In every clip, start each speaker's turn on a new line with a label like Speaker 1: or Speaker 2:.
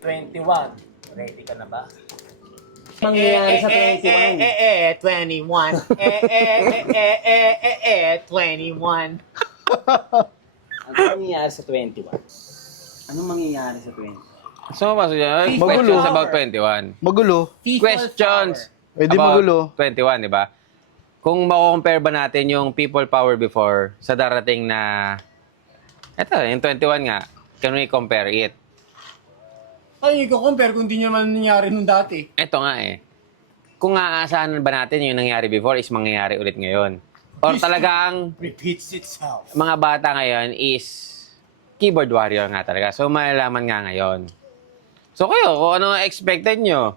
Speaker 1: 21. Ready ka na ba?
Speaker 2: Mangyayari sa 21.
Speaker 1: 21.
Speaker 2: Ano mangyayari sa 21? Anong mangyayari sa 21?
Speaker 3: So, pasok yan.
Speaker 1: People
Speaker 3: Questions
Speaker 1: power.
Speaker 3: about 21.
Speaker 4: Magulo.
Speaker 3: Questions
Speaker 4: Eh, di
Speaker 3: about
Speaker 4: magulo.
Speaker 3: 21, di ba? Kung mako-compare ba natin yung people power before sa darating na... Eto, yung 21 nga. Can we compare it?
Speaker 5: Ay, i-compare kung di naman nangyari nung dati.
Speaker 3: Eto nga eh. Kung aasahan ba natin yung nangyari before is mangyayari ulit ngayon? Or talagang
Speaker 5: Repeats itself.
Speaker 3: mga bata ngayon is keyboard warrior nga talaga. So, malalaman nga ngayon. So, kayo, kung ano expected nyo?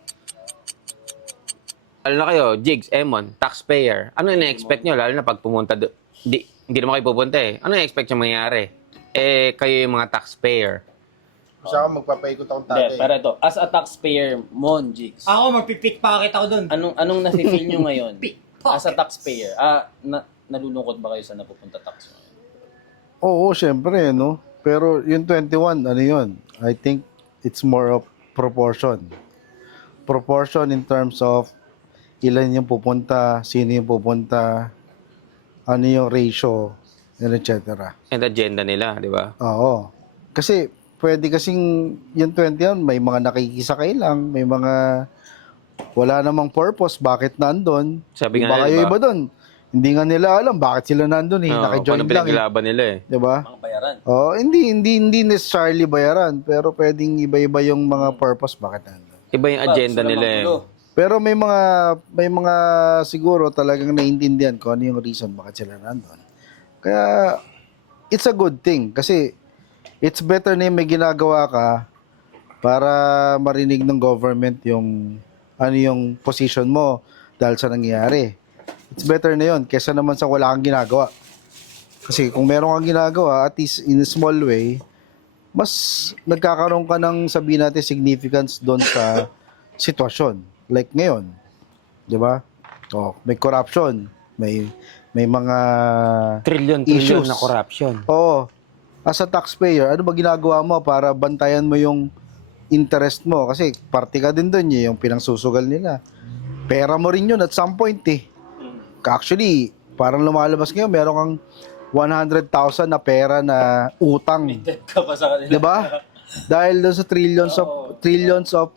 Speaker 3: Lalo na kayo, Jigs, Emon, taxpayer. Ano ina-expect nyo? Lalo na pag pumunta doon. Hindi naman kayo pupunta eh. Ano ina-expect nyo mangyari? Eh, kayo yung mga taxpayer.
Speaker 4: Siya ako magpapaikot akong
Speaker 2: Hindi, pero ito, as a taxpayer, Mon, Jigs,
Speaker 5: Ako, magpipik-pocket ako dun.
Speaker 2: anong nafe-feel nyo ngayon?
Speaker 5: Pickpocket.
Speaker 2: As a taxpayer, nalulungkot ba kayo sa napupunta tax ngayon?
Speaker 4: Oo, syempre, no? Pero yung 21, ano yun? I think it's more of proportion. Proportion in terms of ilan yung pupunta, sino yung pupunta, ano yung ratio, and etc.
Speaker 3: And agenda nila, di ba?
Speaker 4: Oo. Kasi, pwede kasing yung 21, may mga nakikisakay lang, may mga wala namang purpose, bakit nandun?
Speaker 3: Sabi nga
Speaker 4: Iba
Speaker 3: nila,
Speaker 4: kayo
Speaker 3: diba?
Speaker 4: iba dun. Hindi nga nila alam bakit sila nandun eh.
Speaker 3: Oo,
Speaker 4: Naka-join
Speaker 3: paano
Speaker 4: lang eh.
Speaker 3: pinaglaban nila eh.
Speaker 4: Diba?
Speaker 2: Mga bayaran.
Speaker 4: Oh, hindi necessarily bayaran, pero pwedeng iba-iba yung mga purpose bakit nandun.
Speaker 3: Iba yung agenda
Speaker 2: Sila
Speaker 3: nila eh.
Speaker 2: magulo.
Speaker 4: Pero may mga siguro talagang naiintindihan ko ano yung reason bakit sila nandun. Kaya it's a good thing kasi it's better na may ginagawa ka para marinig ng government yung ano yung position mo dahil sa nangyayari. It's better na yun kesa naman sa wala kang ginagawa. Kasi kung meron kang ginagawa, at least in a small way, mas nagkakaroon ka ng sabihin natin significance doon sa sitwasyon. Like ngayon, 'di ba? Oh, may corruption, may mga
Speaker 3: Trillion
Speaker 4: Issues.
Speaker 3: na corruption.
Speaker 4: Oo. As a taxpayer, ano ba ginagawa mo para bantayan mo yung interest mo? Kasi party ka din doon, yung pinangsusugal nila. Pera mo rin yun at some point eh. Actually, parang lumalabas ngayon, meron kang 100,000 na pera na utang.
Speaker 2: Dead ka pa sa kanila.
Speaker 4: 'Di ba? Dahil doon sa trillions of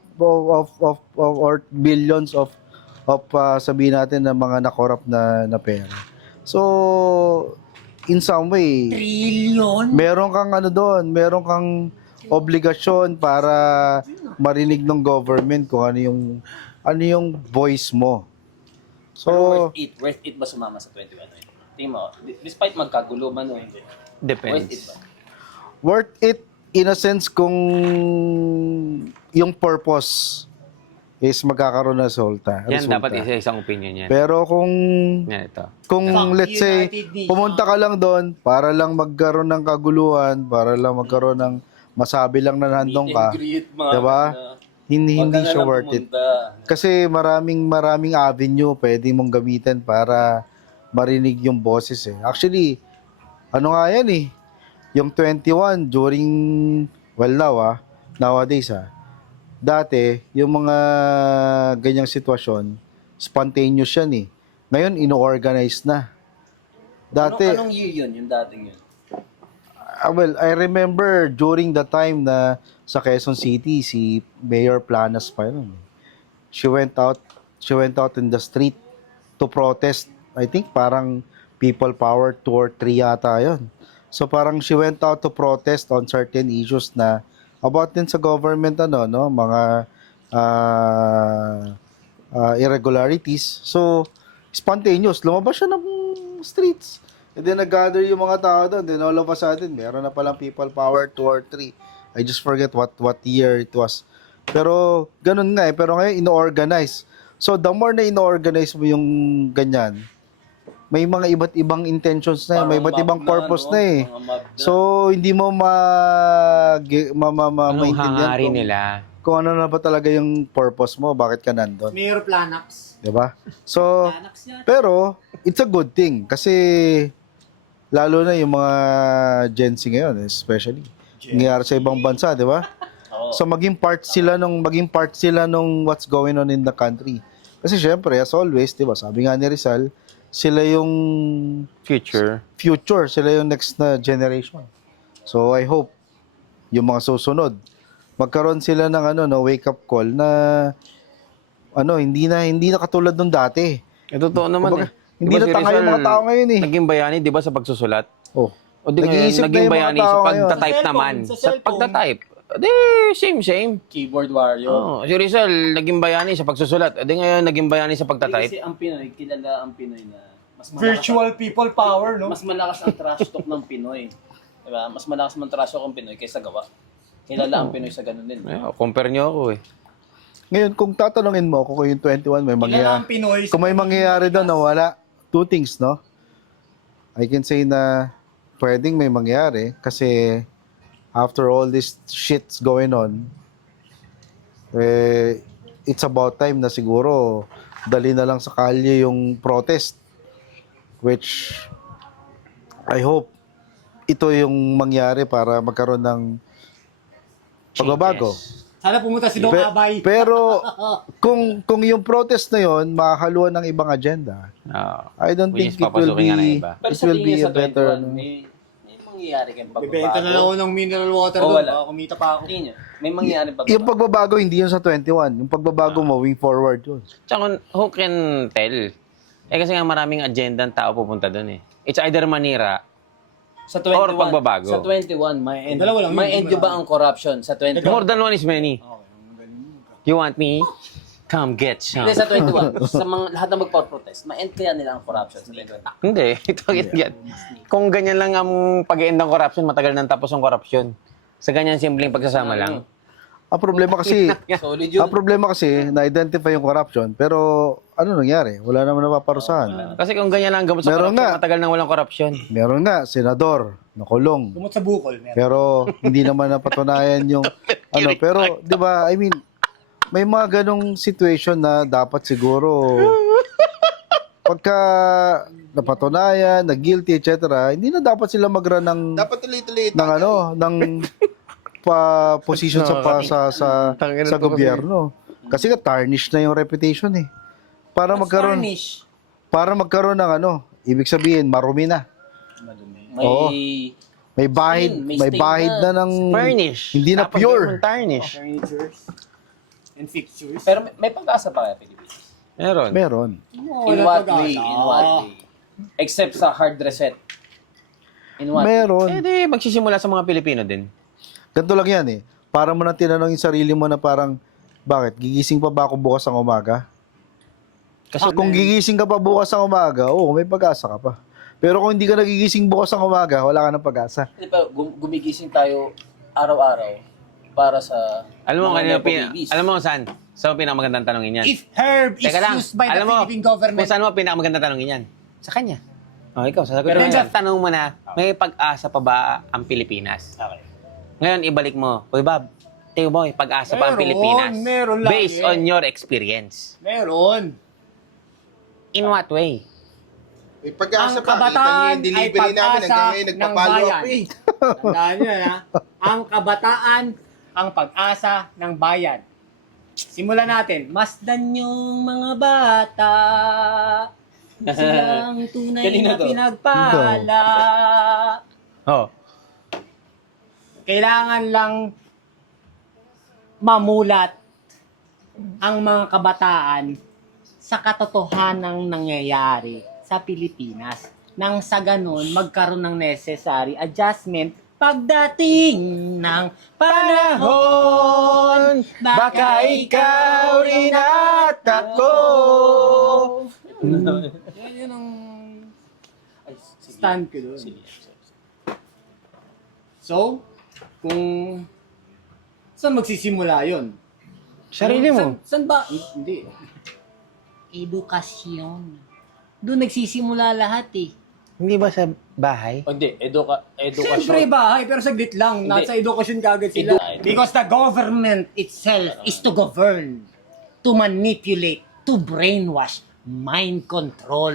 Speaker 4: or billions of sabihin natin na mga na-corrupt na pera. So in some way,
Speaker 5: Trillion?
Speaker 4: meron kang ano doon, meron kang obligasyon para marinig ng government kung ano yung voice mo.
Speaker 2: So,
Speaker 4: So,
Speaker 2: worth it ba sumama sa 21? Tingin mo, despite magkagulo man o hindi, worth it
Speaker 3: Depends.
Speaker 2: ba?
Speaker 4: worth it in a sense kung yung purpose is magkakaroon ng resulta.
Speaker 3: Yan dapat isa-isang opinion yan.
Speaker 4: Pero
Speaker 3: Yan ito.
Speaker 4: kung
Speaker 5: Fuck
Speaker 4: let's say
Speaker 5: United Nations.
Speaker 4: pumunta ka lang doon para lang magkaroon ng kaguluhan, para lang magkaroon ng masabi lang na nandun ka, diba? Hindi siya worth it. Kasi maraming avenue pwede mong gamitin para marinig yung boses eh. Actually, ano nga yan eh, yung 21 during, well nowadays dati, yung mga ganyang sitwasyon, spontaneous yan eh. Ngayon, ino-organize na. Dati,
Speaker 2: Anong year yun, yung dating yun?
Speaker 4: well, I remember during the time na sa Quezon City, si Mayor Planas pa yun. She went out in the street to protest. I think parang People Power 2 or 3 yata yun. So parang she went out to protest on certain issues na about din sa government mga irregularities. So spontaneous, lumabas siya ng streets. And then nag-gather yung mga tao doon. Then all of a sudden, meron na palang People Power 2 or 3. I just forget what year it was. Pero ganun nga eh. Pero ngayon, ino-organize. So the more na ino-organize mo yung ganyan, may mga iba't ibang intentions na, may iba't ibang purpose na eh. So hindi mo
Speaker 3: Anong
Speaker 4: maintindihan
Speaker 3: hangarin nila?
Speaker 4: kung ano na ba talaga yung purpose mo, bakit ka nandun.
Speaker 5: Mayor Planax.
Speaker 4: 'Di ba? So,
Speaker 5: Planax yan.
Speaker 4: pero it's a good thing kasi lalo na yung mga Gen Z ngayon, especially nangyayari sa ibang bansa, 'di ba? So maging part sila nung what's going on in the country. Kasi syempre, as always, 'di ba? Sabi nga ni Rizal, sila yung
Speaker 3: Future.
Speaker 4: sila yung next na generation. So I hope yung mga susunod magkaroon sila ng wake up call na hindi na katulad nung dati.
Speaker 3: Totoo naman
Speaker 4: Kumbaga,
Speaker 3: eh.
Speaker 4: hindi
Speaker 3: Di ba
Speaker 4: na tanga yung mga tao ngayon eh.
Speaker 3: Naging bayani, di ba, sa pagsusulat?
Speaker 4: Oh.
Speaker 3: O di ngayon,
Speaker 4: Nag-iisip na
Speaker 3: naging
Speaker 4: yung mga
Speaker 3: bayani
Speaker 4: tao
Speaker 3: sa
Speaker 4: ngayon.
Speaker 3: pagtatype
Speaker 5: Sa
Speaker 3: naman.
Speaker 5: cellphone, sa
Speaker 3: Sa
Speaker 5: cellphone.
Speaker 3: pagtatype. Di, same.
Speaker 2: Keyboard warrior.
Speaker 3: Oh, si Rizal, naging bayani sa pagsusulat. Di ngayon, naging bayani sa pagtatype.
Speaker 2: Kasi ang Pinoy, kilala ang Pinoy na mas malakas,
Speaker 5: Virtual people power, no?
Speaker 2: mas malakas ang trash talk ng Pinoy. Diba? Mas malakas man trash talk ang Pinoy kaysa gawa. Kilala ang Pinoy sa ganun din.
Speaker 3: Compare nyo ako eh.
Speaker 4: Ngayon, kung tatanungin mo ako kung yung 21 may
Speaker 5: Kilala
Speaker 4: mangyayari,
Speaker 5: ang Pinoy.
Speaker 4: kung may mangyayari doon na wala, two things, no? I can say na pwedeng may mangyari kasi after all this shit's going on, it's about time na siguro dali na lang sa kalye yung protest, which I hope ito yung mangyari para magkaroon ng pagbabago.
Speaker 5: Sana pumunta si Dong Abay.
Speaker 4: Pero kung yung protest na yon makahaluan ng ibang agenda, I don't
Speaker 3: Which
Speaker 4: think
Speaker 3: is
Speaker 4: it will
Speaker 3: papasukin nga ng
Speaker 4: be
Speaker 3: iba.
Speaker 2: Pero
Speaker 4: it
Speaker 2: sa
Speaker 4: will
Speaker 2: tingin
Speaker 4: be
Speaker 2: niya
Speaker 4: a
Speaker 2: sa
Speaker 4: better
Speaker 2: 21, may mangyayari kayong pagbabago.
Speaker 5: Bibenta na lang ako ng mineral water
Speaker 2: O,
Speaker 5: doon.
Speaker 2: wala.
Speaker 5: Baka kumita pa ako.
Speaker 2: Tingin niyo, may mangyayari pagbabago.
Speaker 4: yung pagbabago hindi yun sa 21, yung pagbabago moving forward yun.
Speaker 3: Tsaka who can tell? Kasi nga maraming agenda ang tao pupunta doon eh. It's either manira
Speaker 2: Sa
Speaker 3: or pagbabago.
Speaker 2: Sa 21, may end.
Speaker 5: Dalawa lang yun,
Speaker 2: May end
Speaker 5: di
Speaker 2: yun ba ang corruption sa 21?
Speaker 3: More than one is many. You want me? Come get some.
Speaker 2: Hindi, sa 21. Sa mga lahat na magpa-protest, ma-end kaya nila ang corruption sa 21.
Speaker 3: Hindi. Ito yan. Kung ganyan lang ang pag-end ng corruption, matagal nang tapos ang corruption. Sa ganyan simpleng pagsasama lang.
Speaker 4: Ang problema kasi,
Speaker 2: Solid yun.
Speaker 4: na-identify yung corruption, pero ano nangyari? Wala naman napaparusahan.
Speaker 3: Kasi kung ganyan lang ang gamot sa
Speaker 4: Meron
Speaker 3: corruption,
Speaker 4: nga.
Speaker 3: matagal nang walang corruption.
Speaker 4: Meron nga, senador, nakulong.
Speaker 5: Kumot sa bukol. Meron.
Speaker 4: Pero hindi naman napatunayan yung pero 'di ba? I mean, may mga ganong situation na dapat siguro pagka napatunayan, na guilty, etc., hindi na dapat sila mag-run ng
Speaker 6: Dapat tuloy-tuloy.
Speaker 4: ng position sa gobyerno. Kasi tarnish na yung reputation eh. Para magkaroon ng ibig sabihin marumi na. Oo.
Speaker 2: May
Speaker 4: May bahid na ng
Speaker 3: Furnish.
Speaker 4: hindi na
Speaker 3: Dapat
Speaker 4: pure.
Speaker 3: ganun, tarnish.
Speaker 5: Furnitures and fixtures.
Speaker 2: Pero may pag-asa pa kaya Pilipinas.
Speaker 3: Meron.
Speaker 4: Meron.
Speaker 2: In what way? In what way? Except sa hard reset. In what way?
Speaker 4: Meron.
Speaker 3: Di, magsisimula sa mga Pilipino din.
Speaker 4: Ganito lang yan eh. Para mo na tinanong yung sarili mo na parang, bakit? Gigising pa ba ako bukas ng umaga? Kasi kung gigising ka pa bukas ng umaga, may pag-asa ka pa. Pero kung hindi ka nagigising bukas ng umaga, wala ka ng pag-asa.
Speaker 2: Di ba, gumigising tayo araw-araw para sa
Speaker 3: Alam mo,
Speaker 2: mga
Speaker 3: kanina,
Speaker 2: nepo babies.
Speaker 3: alam mo saan? Saan mo pinakamagandang tanongin yan?
Speaker 5: If herb is
Speaker 3: Teka lang,
Speaker 5: used by the
Speaker 3: alam mo,
Speaker 5: Philippine government,
Speaker 3: kung saan mo pinakamagandang tanongin yan? Sa kanya. Ikaw, sasagot
Speaker 2: Pero
Speaker 3: mo.
Speaker 2: yan.
Speaker 3: Tanong mo na, may pag-asa pa ba ang Pilipinas?
Speaker 2: Okay.
Speaker 3: Ngayon, ibalik mo. Uy, Bob, Teo Boy, pag-asa pa ang
Speaker 5: Meron,
Speaker 3: Pilipinas?
Speaker 5: meron lagi.
Speaker 3: Based on your experience.
Speaker 5: meron.
Speaker 3: In what way?
Speaker 6: May pag-asa
Speaker 5: Ang
Speaker 6: pa. Kita niyo
Speaker 5: kabataan
Speaker 6: yung
Speaker 5: ay
Speaker 6: delivery namin.
Speaker 5: pag-asa
Speaker 6: Hanggang ngayon,
Speaker 5: ng
Speaker 6: nagpa-follow
Speaker 5: bayan.
Speaker 6: up eh.
Speaker 5: Tandaan nyo na, ang kabataan, ang pag-asa ng bayan. Simulan natin. Masdan yung mga bata, silang tunay
Speaker 2: Kanina
Speaker 5: na
Speaker 2: to?
Speaker 5: pinagpala.
Speaker 3: Oh.
Speaker 5: Kailangan lang mamulat ang mga kabataan sa katotohanang nangyayari sa Pilipinas. Nang sa ganun, magkaroon ng necessary adjustment pagdating ng panahon. Baka ikaw rin at ako. Yan ang stand ko doon. So, kung saan magsisimula yon?
Speaker 3: Sarili mo.
Speaker 5: Saan ba? Hindi. Edukasyon. Doon nagsisimula lahat eh.
Speaker 3: Hindi ba sa bahay?
Speaker 2: O hindi, edukasyon.
Speaker 5: Siyempre bahay, pero saglit lang.
Speaker 2: Hindi.
Speaker 5: Nasa edukasyon kagad sila. Because the government itself is to govern, to manipulate, to brainwash, mind control.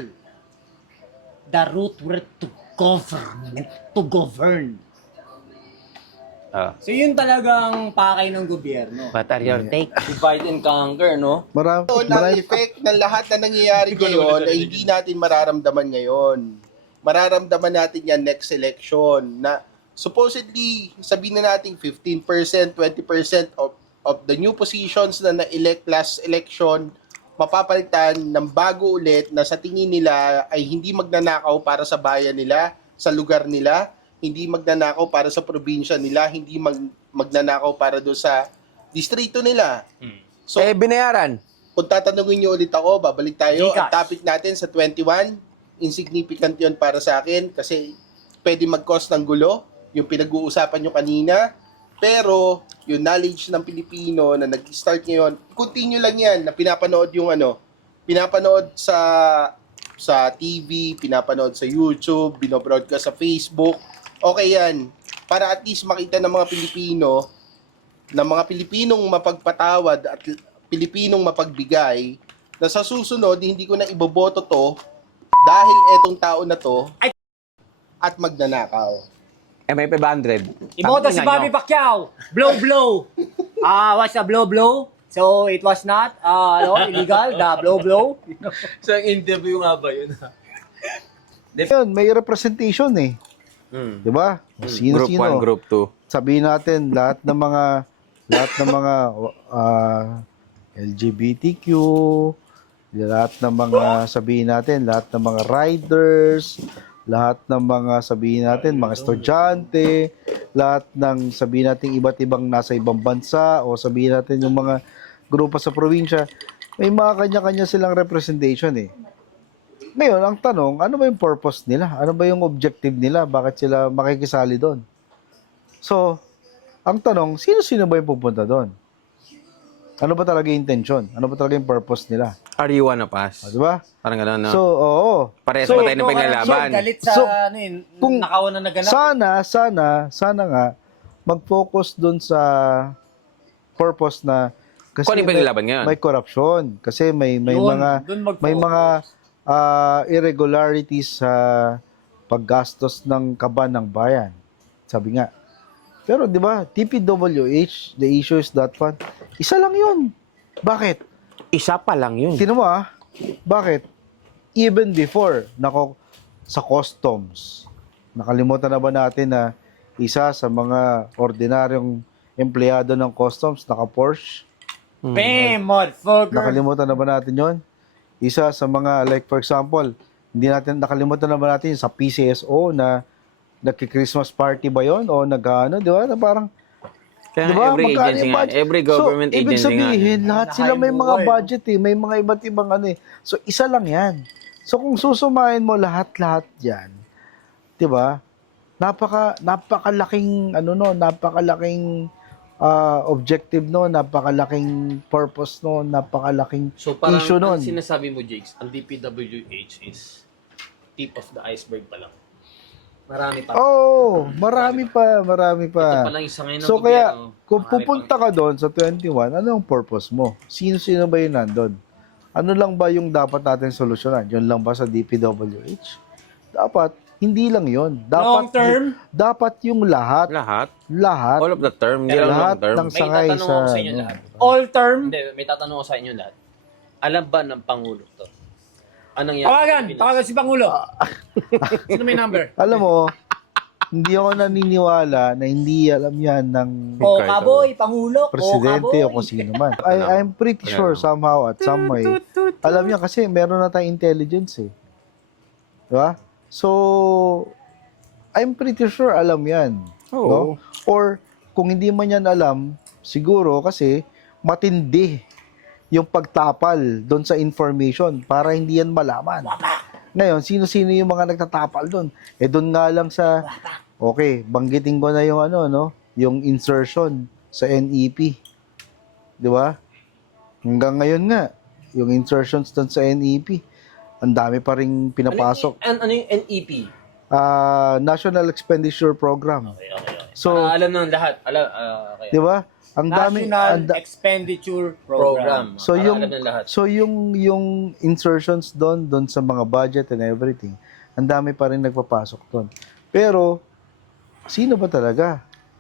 Speaker 5: The root word to government, to govern. So yun talagang pakay ng gobyerno.
Speaker 3: What are your take?
Speaker 2: Divide and conquer, no?
Speaker 4: Marami,
Speaker 6: Ito, ang
Speaker 4: marami,
Speaker 6: effect ng lahat na nangyayari ngayon ay hindi natin mararamdaman ngayon. Mararamdaman natin yan next election na supposedly, sabihin na natin 15%, 20% of the new positions na na-elect last election, mapapalitan ng bago ulit na sa tingin nila ay hindi magnanakaw para sa bayan nila, sa lugar nila, hindi magnanakaw para sa probinsya nila, hindi magnanakaw para do sa distrito nila. So,
Speaker 3: binayaran.
Speaker 6: kung tatanungin niyo ulit ako, babalik tayo. Ang
Speaker 5: Gcash.
Speaker 6: topic natin sa 21, insignificant yon para sa akin kasi pwede mag-cause ng gulo, yung pinag-uusapan nyo kanina. Pero, yung knowledge ng Pilipino na nag-start ngayon, continue lang yan na pinapanood yung pinapanood sa TV, pinapanood sa YouTube, binobroadcast sa Facebook. Okay yan. Para at least makita ng mga Pilipino, ng mga Pilipinong mapagpatawad at Pilipinong mapagbigay, na sa susunod, hindi ko na iboboto to dahil etong tao na to at magnanakaw.
Speaker 3: May 500.
Speaker 5: Iboto si Bobby Pacquiao. Blow. What's a blow? So it was not illegal, the blow.
Speaker 2: Sa interview nga ba yun?
Speaker 4: yun, may representation eh. Di ba?
Speaker 3: Group 1,
Speaker 4: Sino-sino.
Speaker 3: Group 2.
Speaker 4: Sabihin natin lahat ng mga LGBTQ, lahat ng mga sabihin natin, lahat ng mga riders, lahat ng mga sabihin natin, mga estudyante, lahat ng sabihin natin iba't ibang nasa ibang bansa o sabihin natin yung mga grupo sa probinsya, may mga kanya-kanya silang representation eh. Ngayon, ang tanong, ano ba yung purpose nila? Ano ba yung objective nila? Bakit sila makikisali doon? So, ang tanong, sino-sino ba yung pupunta doon? Ano ba talaga yung intention? Ano ba talaga yung purpose nila?
Speaker 3: Are you wanna pass?
Speaker 4: O, di ba?
Speaker 3: Parang gano'n, no?
Speaker 4: So, oo.
Speaker 3: Parehas
Speaker 4: so,
Speaker 3: ba tayo ng paglalaban?
Speaker 5: Galit sa
Speaker 4: So, kung-
Speaker 5: nakawan na naganap.
Speaker 4: Sana nga, mag-focus doon sa purpose na kasi
Speaker 3: Kung ano yung paglalaban ngayon?
Speaker 4: may corruption. Kasi may
Speaker 5: Yun,
Speaker 4: mga
Speaker 5: dun mag-focus.
Speaker 4: may mga irregularities sa paggastos ng kaban ng bayan. Sabi nga. Pero di ba, TPWH, the issue is that one. Isa lang yun. Bakit?
Speaker 3: Isa pa lang yun.
Speaker 4: Tinan mo bakit? Even before, sa customs, nakalimutan na ba natin na isa sa mga ordinaryong empleyado ng customs, naka-Porsche?
Speaker 5: Bam, motherfucker.
Speaker 4: Nakalimutan na ba natin yon? Isa sa mga, like for example, nakalimutan na ba natin sa PCSO na nagki-Christmas party ba yon o nag-ano, di ba? Na parang,
Speaker 3: Kaya
Speaker 4: di ba?
Speaker 3: every
Speaker 4: Magkano
Speaker 3: agency
Speaker 4: yung
Speaker 3: nga,
Speaker 4: budget?
Speaker 3: every government
Speaker 4: so, ibig
Speaker 3: agency nga.
Speaker 4: sabihin, lahat sila may mga
Speaker 5: Nakahimuay, no?
Speaker 4: budget eh. May mga iba't ibang ano eh. So, isa lang yan. So, kung susumahin mo lahat-lahat yan, di ba? Napakalaking, napakalaking objective no, napakalaking purpose no, napakalaking
Speaker 2: So parang
Speaker 4: issue nun.
Speaker 2: ang sinasabi mo, Jakes, ang DPWH is tip of the iceberg pa lang. Marami pa.
Speaker 4: Oh, marami pa.
Speaker 2: Ito pa lang isa ngayon ng
Speaker 4: So kaya,
Speaker 2: gobyerno.
Speaker 4: kung
Speaker 2: Marami
Speaker 4: pupunta ka doon sa 21, ano ang purpose mo? Sino-sino ba yun nandun? Ano lang ba yung dapat natin solusyonan? Yun lang ba sa DPWH? Dapat, hindi lang yun. Dapat,
Speaker 5: Long term?
Speaker 4: Dapat yung lahat.
Speaker 3: Lahat? All of the term, hindi lang
Speaker 4: Lahat
Speaker 3: long term.
Speaker 4: ng
Speaker 2: May
Speaker 4: sangay
Speaker 2: tatanong
Speaker 4: sa...
Speaker 2: ako sa inyo
Speaker 4: ano.
Speaker 2: lahat.
Speaker 5: All term?
Speaker 2: Hindi, may tatanong ako sa inyo lahat. Alam ba ng Pangulo to? Anong yan?
Speaker 5: Tawagan si Pangulo. Sino may number?
Speaker 4: Alam mo, hindi ako naniniwala na hindi alam yan ng
Speaker 5: O kaboy, Pangulo.
Speaker 4: presidente o
Speaker 5: kaboy.
Speaker 4: kung sino man. I'm pretty sure somehow at some way. Alam niya kasi meron na tayong intelligence eh. Diba? So, I'm pretty sure alam yan.
Speaker 3: Oo.
Speaker 4: No? Or, kung hindi man yan alam, siguro kasi matindi yung pagtapal doon sa information para hindi yan malaman. Ngayon, sino-sino yung mga nagtatapal doon? Eh, doon nga lang sa... Okay, banggitin ko na yung yung insertion sa NEP. Di ba? Hanggang ngayon nga, yung insertions doon sa NEP, ang dami pa ring pinapasok.
Speaker 2: Ano yung NEP?
Speaker 4: National Expenditure Program.
Speaker 2: Okay.
Speaker 4: So,
Speaker 2: Para alam ng lahat. Okay.
Speaker 4: di ba? Ang dami
Speaker 5: National Expenditure Program.
Speaker 4: So
Speaker 2: Para
Speaker 4: yung
Speaker 2: alam ng lahat.
Speaker 4: yung insertions doon sa mga budget and everything, ang dami pa rin nagpapasok doon. Pero sino ba talaga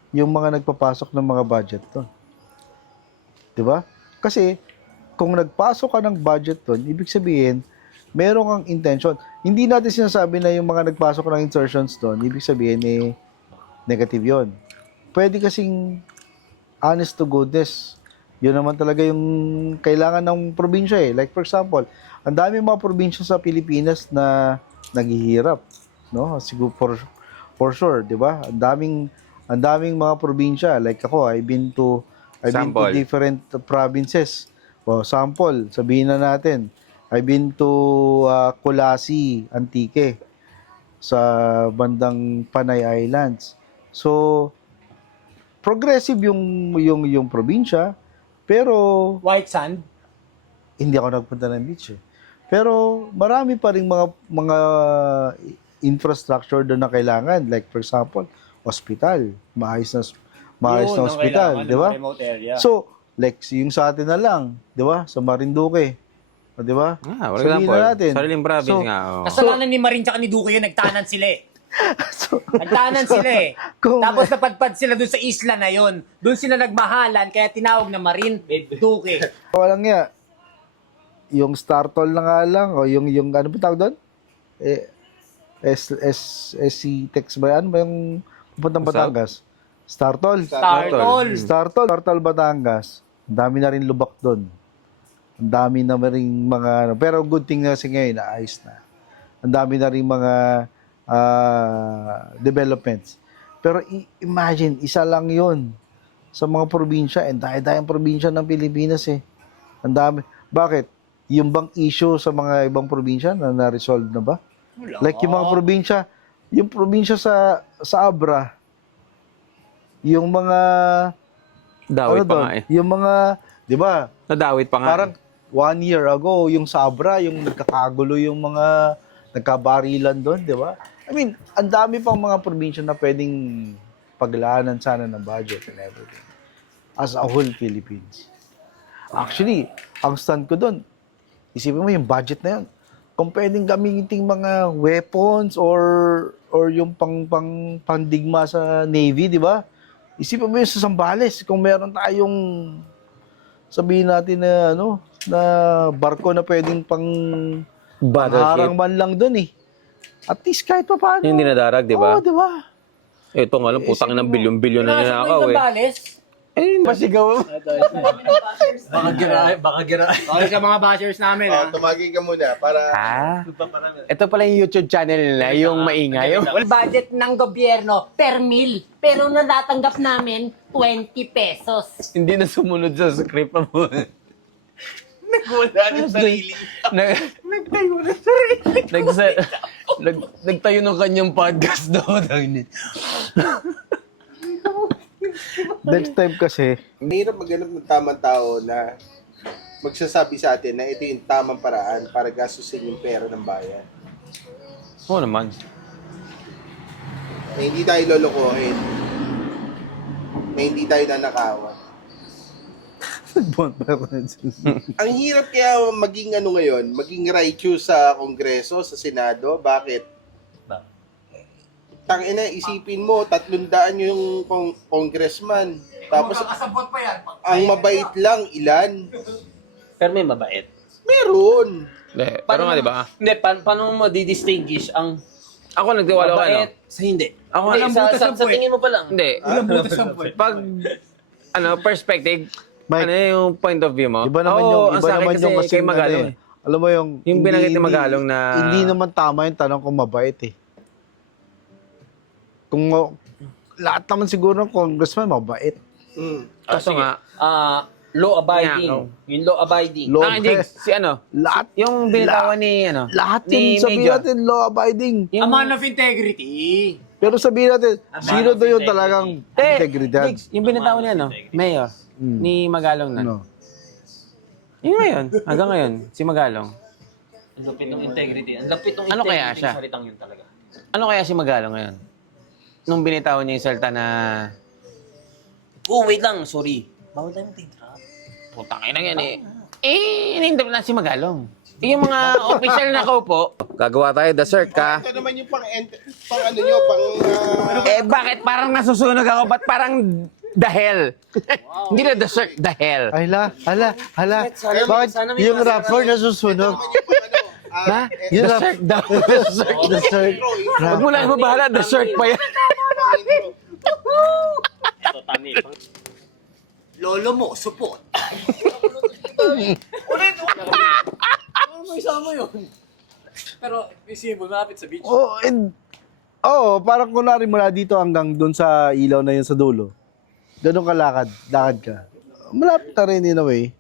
Speaker 4: yung mga nagpapasok ng mga budget doon. 'Di ba? Kasi kung nagpasok ka ng budget doon, ibig sabihin, meron kang intention. Hindi natin sinasabi na yung mga nagpasok ng insertions doon, ibig sabihin negative 'yon. Pwede kasing honest to goodness. Yun naman talaga yung kailangan ng probinsya eh. Like for example, ang dami mga probinsya sa Pilipinas na naghihirap, no? Siguro for sure, 'di ba? Ang daming mga probinsya. Like ako, I've been to
Speaker 3: Sample.
Speaker 4: different provinces. O, sample, sabihin na natin. I've been to Colasi, Antique, sa bandang Panay Islands. So, progressive yung probinsya, pero
Speaker 5: White sand.
Speaker 4: hindi ako nagpunta ng beach eh. Pero marami pa ring mga infrastructure doon na kailangan. Like for example, hospital. Maayos na hospital, di ba?
Speaker 5: Remote area.
Speaker 4: So, like yung sa atin na lang, di ba? Sa Marinduque. O, di ba?
Speaker 3: Ah, for
Speaker 4: Sabihin
Speaker 3: example,
Speaker 4: na natin.
Speaker 3: sariling province
Speaker 4: So,
Speaker 3: nga. Oh.
Speaker 5: Kasalanan ni Marin tsaka ni Duque yun, nagtanan sila eh.
Speaker 4: So,
Speaker 5: Nagtanan sila eh.
Speaker 4: Kung-
Speaker 5: Tapos napadpad sila dun sa isla na yon. Doon sila nagmahalan, kaya tinawag na Marin Duque.
Speaker 4: walang nga, yung Startol na nga lang, o yung ano ba tawag doon? SC Tex ba? Ano ba yung pupuntang Batangas? Startol. Startol, Batangas. Ang dami na rin lubak doon. Ang dami na rin mga, pero good thing na kasi ngayon, naayos na. Ang dami na rin mga developments. Pero imagine, isa lang yon sa mga probinsya, and dahil probinsya ng Pilipinas eh. Ang dami. Bakit? Yung bang issue sa mga ibang probinsya na resolve na ba? Like yung mga probinsya sa Abra, yung mga
Speaker 3: Dawit pa
Speaker 4: doon?
Speaker 3: nga eh.
Speaker 4: Yung mga, 'di ba?
Speaker 3: Nadawit pa nga.
Speaker 4: Parang 1 year ago, yung sa Abra, yung nagkakagulo yung mga nagkabarilan doon, 'di ba? I mean, ang dami pang mga probinsya na pwedeng paglaanan sana ng budget and everything. As a whole Philippines. Actually, ang stand ko doon, isipin mo yung budget na yun. Kung pwedeng gamitin mga weapons or yung pandigma sa Navy, di ba? Isipin mo yung sa Zambales, kung meron tayong sabihin natin na na barko na pwedeng pangharang man lang doon eh. At least kahit pa paano.
Speaker 3: Yung dinadarag, di ba?
Speaker 4: Oo, di ba?
Speaker 3: Ito nga lang, putang ng bilyon-bilyon na ninakaw eh.
Speaker 5: Bales.
Speaker 3: Eh, masigaw.
Speaker 5: Baka gira. Okay sa mga bashers namin ha.
Speaker 6: Tumagi ka muna para
Speaker 3: Ito pala yung YouTube channel nila, yung maingay.
Speaker 1: Budget ng gobyerno per meal. Pero natatanggap namin 20 pesos.
Speaker 3: Hindi na sumunod sa script mo.
Speaker 6: nagwala ng sarili.
Speaker 3: Nagtayo na Nagtayo ng kanyang podcast daw.
Speaker 4: Next time kasi,
Speaker 6: Mahirap maghanap ng tamang tao na magsasabi sa atin na ito yung tamang paraan para gastusin yung pera ng bayan.
Speaker 3: Oo naman.
Speaker 6: Na hindi tayo lolokohin. Na hindi tayo nanakawan. Ang hirap kaya maging ngayon, maging righteous sa Kongreso, sa Senado. Bakit? Tangina, isipin mo, 300 yung congressman. Tapos,
Speaker 5: Kasabot pa yan.
Speaker 6: ang mabait lang, ilan?
Speaker 2: Pero may mabait.
Speaker 6: Meron.
Speaker 3: Pero nga, di ba?
Speaker 2: Hindi, paano mo di-distinguish ang
Speaker 3: Ako nagtiwala ko, ano?
Speaker 2: mabait sa hindi?
Speaker 3: Ako,
Speaker 2: Hindi,
Speaker 3: alam
Speaker 2: sa tingin mo pa lang.
Speaker 3: Hindi. Pag, perspective,
Speaker 4: Mike,
Speaker 3: ano yung point of view mo?
Speaker 4: iba naman
Speaker 3: Oo,
Speaker 4: yung,
Speaker 3: ang
Speaker 4: iba
Speaker 3: sa akin
Speaker 4: naman
Speaker 3: kasi
Speaker 4: yung kasi,
Speaker 3: kay Magalong eh.
Speaker 4: alam mo yung,
Speaker 3: Yung binanggit ni Magalong na-
Speaker 4: Hindi naman tama yung tanong kung mabait eh. Kung lahat naman siguro ng congressman mabait.
Speaker 3: Kaso nga,
Speaker 2: Law-abiding.
Speaker 3: Nyakaw.
Speaker 2: Yung law-abiding.
Speaker 4: Law-
Speaker 3: Jigs, si ano?
Speaker 4: Lahat,
Speaker 3: Yung binitawan ni, ano?
Speaker 4: lahat
Speaker 3: ni
Speaker 4: yun sabihin
Speaker 3: Major.
Speaker 4: natin law-abiding.
Speaker 5: A man of integrity.
Speaker 4: Pero sabihin natin, sino daw yung
Speaker 2: integrity.
Speaker 4: talagang
Speaker 3: Eh,
Speaker 4: integridad?
Speaker 3: Jigs, yung binitawan niya, no? Mayor. Ni Magalong na.
Speaker 4: Ano?
Speaker 3: Yung ngayon, hanggang ngayon, si Magalong.
Speaker 2: Ang lapit ng integrity. Ang lapit ng
Speaker 3: Ano
Speaker 2: integrity
Speaker 3: kaya siya?
Speaker 2: ng salitang yun talaga.
Speaker 3: Ano kaya si Magalong ngayon? Nung binitawan niya yung salta na...
Speaker 2: Oh, wait lang. Sorry. Bawal tayo mag-trap.
Speaker 3: Putang ina yan eh. Eh, inindap na si Magalong. Yung mga official na kaupo, gagawa tayo dessert ka.
Speaker 6: Ito naman yung pang ano nyo, pang...
Speaker 3: Eh, bakit parang nasusunog ako? Ba't parang the hell? Hindi na dessert, the hell.
Speaker 4: Ay, hala. Bakit yung rapper nasusunog?
Speaker 3: Ha?
Speaker 4: Yung
Speaker 3: Dessert daw.
Speaker 4: Dessert.
Speaker 3: Huwag mo na ibabahala, dessert pa yan.
Speaker 1: Lolo mo, support.
Speaker 2: Pero, isipin mo, malapit sa beach.
Speaker 4: Parang kunwari mula dito hanggang doon sa ilaw na yun sa dulo. Ganun kalakad, lakad ka. Malapit na rin in a way.